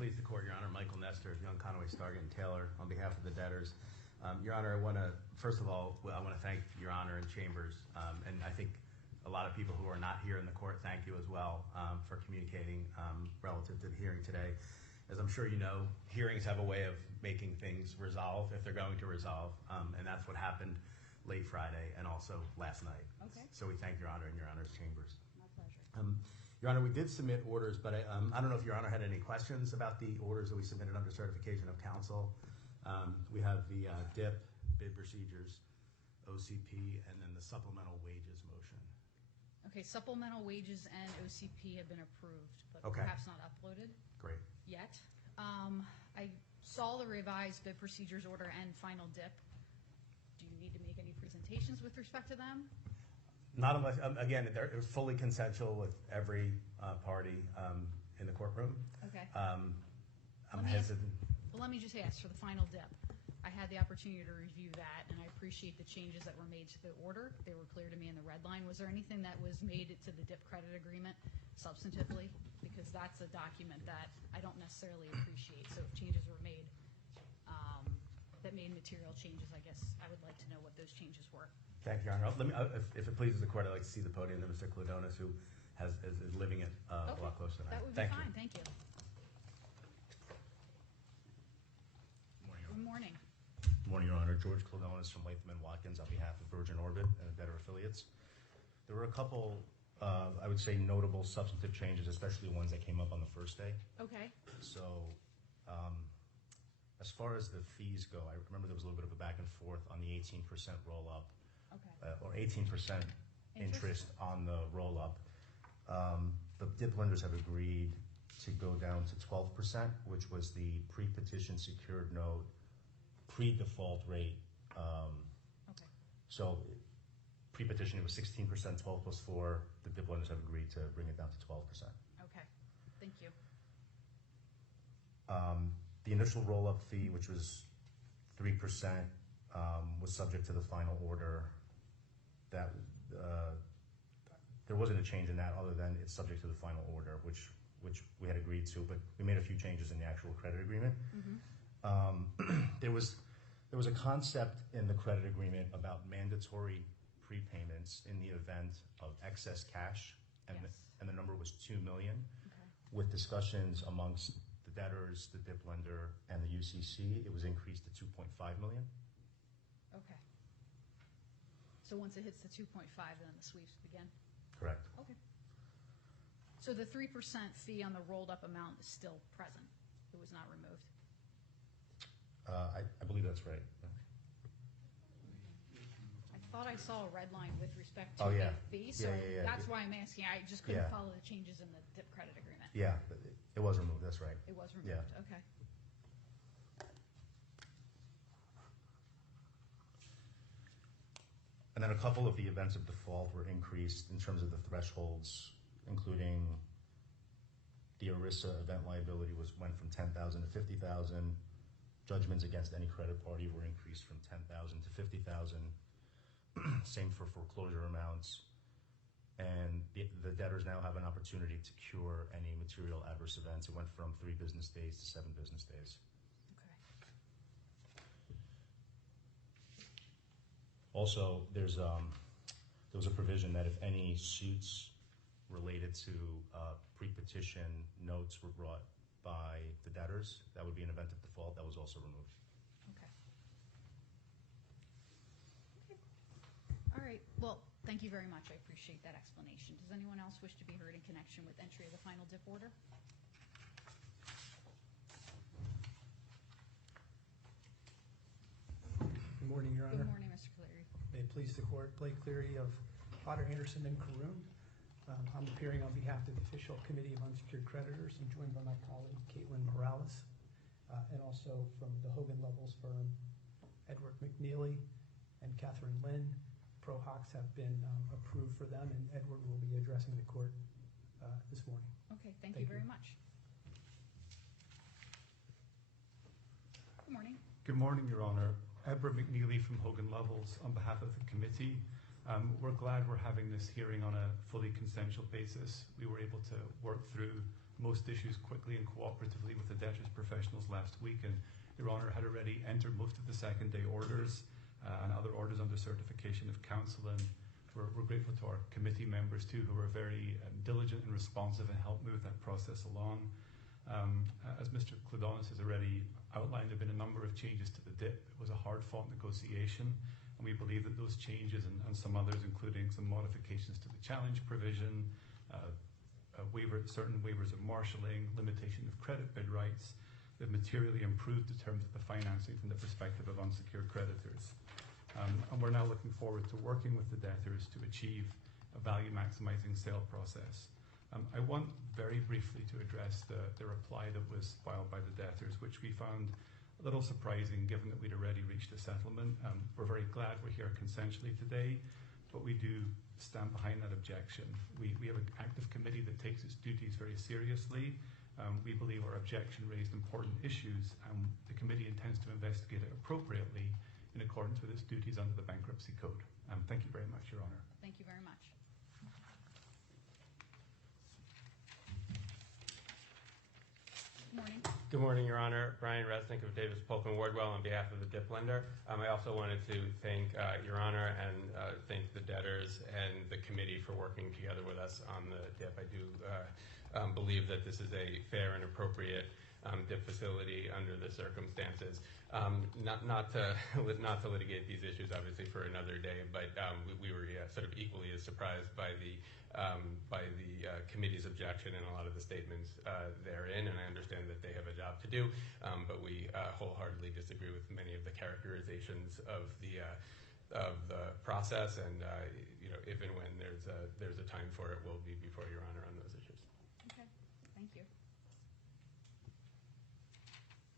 please the court, Your Honor. Michael Nestor, Young, Conway, Stargate, and Taylor, on behalf of the debtors. Your Honor, I want to, first of all, I want to thank Your Honor and Chambers, and I think a lot of people who are not here in the court, thank you as well for communicating relative to the hearing today. As I'm sure you know, hearings have a way of making things resolve if they're going to resolve, and that's what happened late Friday and also last night. Okay. So we thank Your Honor and Your Honor's Chambers. My pleasure. Your Honor, we did submit orders, but I don't know if Your Honor had any questions about the orders that we submitted under certification of counsel. We have the DIP, bid procedures, OCP, and then the supplemental wages motion. Okay, supplemental wages and OCP have been approved, but Okay. perhaps not uploaded Great. yet. I saw the revised bid procedures order and final DIP. Do you need to make any presentations with respect to them? Not unless, again, they're fully consensual with every party in the courtroom. Okay. I'm Let me hesitant. Well, let me just ask for the final DIP. I had the opportunity to review that, and I appreciate the changes that were made to the order. They were clear to me in the red line. Was there anything that was made to the DIP credit agreement substantively? Because that's a document that I don't necessarily appreciate. So if changes were made that made material changes, I guess I would like to know what those changes were. Thank you, Your Honor. Let me, if it pleases the court, I'd like to see the podium of Mr. Clodonis, who is living it a lot closer than I am. That would be fine. Thank you. Good morning. Good morning, Your Honor. George Clodonis from Latham & Watkins on behalf of Virgin Orbit and the debtor affiliates. There were a couple, I would say, notable substantive changes, especially ones that came up on the first day. Okay. So, as far as the fees go, I remember there was a little bit of a back and forth on the 18% roll-up, Okay. or 18% interest on the roll-up. The DIP lenders have agreed to go down to 12%, which was the pre-petition secured note, pre-default rate. Okay. So pre-petition, it was 16%, 12 plus 4. The DIP lenders have agreed to bring it down to 12%. Okay. Thank you. The initial roll-up fee, which was 3%, was subject to the final order. That there wasn't a change in that other than it's subject to the final order, which we had agreed to, but we made a few changes in the actual credit agreement. There was a concept in the credit agreement about mandatory prepayments in the event of excess cash, and, Yes. and the number was $2 million, Okay. with discussions amongst the debtors, the DIP lender, and the UCC. It was increased to $2.5 million. Okay. So once it hits the 2.5, then the sweeps begin? Correct. Okay. So the 3% fee on the rolled up amount is still present? It was not removed? I believe that's right. I thought I saw a red line with respect to Oh, yeah. the fee, so Yeah. that's why I'm asking. I just couldn't Yeah. follow the changes in the DIP credit agreement. Yeah, it was removed, that's right. It was Yeah. removed, okay. And then a couple of the events of default were increased in terms of the thresholds, including the ERISA event liability went from $10,000 to $50,000. Judgments against any credit party were increased from $10,000 to $50,000. Same for foreclosure amounts. And the debtors now have an opportunity to cure any material adverse events. It went from 3 business days to 7 business days. Okay. Also, there was a provision that if any suits related to pre-petition notes were brought by the debtors, that would be an event of default. That was also removed. Okay. All right. Well, thank you very much. I appreciate that explanation. Does anyone else wish to be heard in connection with entry of the final DIP order? Good morning, Your Honor. Good morning, Mr. Cleary. May it please the court, Blake Cleary of Potter, Anderson, and Caroon. I'm appearing on behalf of the Official Committee of Unsecured Creditors. I'm joined by my colleague, Caitlin Morales, and also from the Hogan Levels firm, Edward McNeely and Catherine Lynn. Pro-Hocs have been approved for them, and Edward will be addressing the court this morning. Okay, thank you very much. Good morning. Good morning, Your Honor. Edward McNeely from Hogan Levels on behalf of the committee. We're glad we're having this hearing on a fully consensual basis. We were able to work through most issues quickly and cooperatively with the debtors professionals last week, and Your Honour had already entered most of the second day orders and other orders under certification of counsel, and we're grateful to our committee members too, who were very diligent and responsive and helped move that process along. As Mr. Clodonis has already outlined, there have been a number of changes to the DIP. It was a hard-fought negotiation, and we believe that those changes and some others, including some modifications to the challenge provision, certain waivers of marshalling, limitation of credit bid rights, have materially improved the terms of the financing from the perspective of unsecured creditors. And we're now looking forward to working with the debtors to achieve a value-maximizing sale process. I want very briefly to address the reply that was filed by the debtors, which we found a little surprising given that we'd already reached a settlement. We're very glad we're here consensually today, but we do stand behind that objection. We have an active committee that takes its duties very seriously. We believe our objection raised important issues, and the committee intends to investigate it appropriately in accordance with its duties under the Bankruptcy Code. Thank you very much, Your Honour. Thank you very much. Good morning. Good morning, Your Honor. Brian Resnick of Davis Polk and Wardwell on behalf of the DIP lender. I also wanted to thank Your Honor and thank the debtors and the committee for working together with us on the DIP. I do believe that this is a fair and appropriate DIP facility under the circumstances. Not to litigate these issues, obviously, for another day, but we were sort of equally as surprised by the committee's objection and a lot of the statements therein, and I understand that they have a job to do, but we wholeheartedly disagree with many of the characterizations of the process, and if and when there's a time for it, we'll be before Your Honor on those issues. Okay, thank you.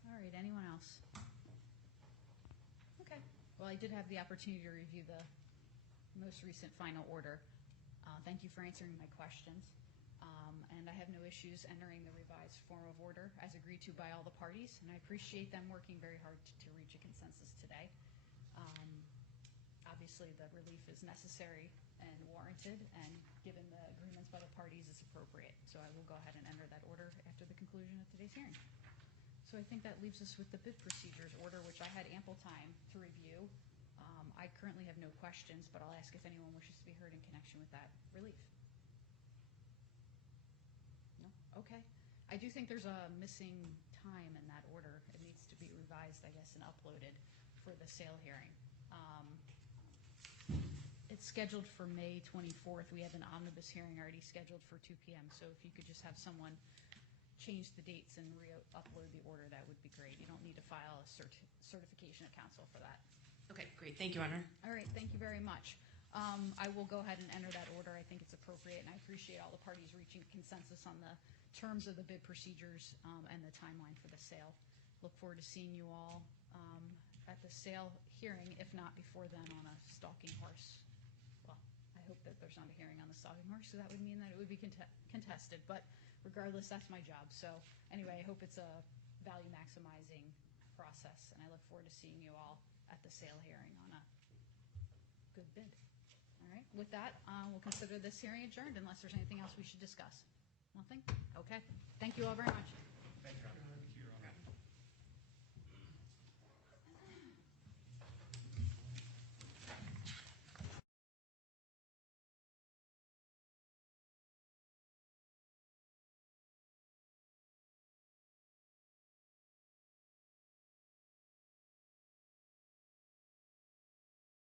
All right, anyone else? Okay, well, I did have the opportunity to review the most recent final order. Thank you for answering my questions. And I have no issues entering the revised form of order as agreed to by all the parties, and I appreciate them working very hard to reach a consensus today. Obviously, the relief is necessary and warranted, and given the agreements by the parties, it's appropriate. So I will go ahead and enter that order after the conclusion of today's hearing. So I think that leaves us with the bid procedures order, which I had ample time to review. I currently have no questions, but I'll ask if anyone wishes to be heard in connection with that relief. No? Okay. I do think there's a missing time in that order. It needs to be revised, I guess, and uploaded for the sale hearing. It's scheduled for May 24th. We have an omnibus hearing already scheduled for 2 p.m. So if you could just have someone change the dates and re-upload the order, that would be great. You don't need to file a certification of counsel for that. Okay, great. Thank you, Honor. All right, thank you very much. I will go ahead and enter that order. I think it's appropriate, and I appreciate all the parties reaching consensus on the terms of the bid procedures and the timeline for the sale. Look forward to seeing you all at the sale hearing, if not before then, on a stalking horse. Well, I hope that there's not a hearing on the stalking horse, so that would mean that it would be contested. But regardless, that's my job. So anyway, I hope it's a value maximizing process, and I look forward to seeing you all at the sale hearing on a good bid. All right, with that, we'll consider this hearing adjourned unless there's anything else we should discuss. Nothing? Okay. Thank you all very much. Thank you.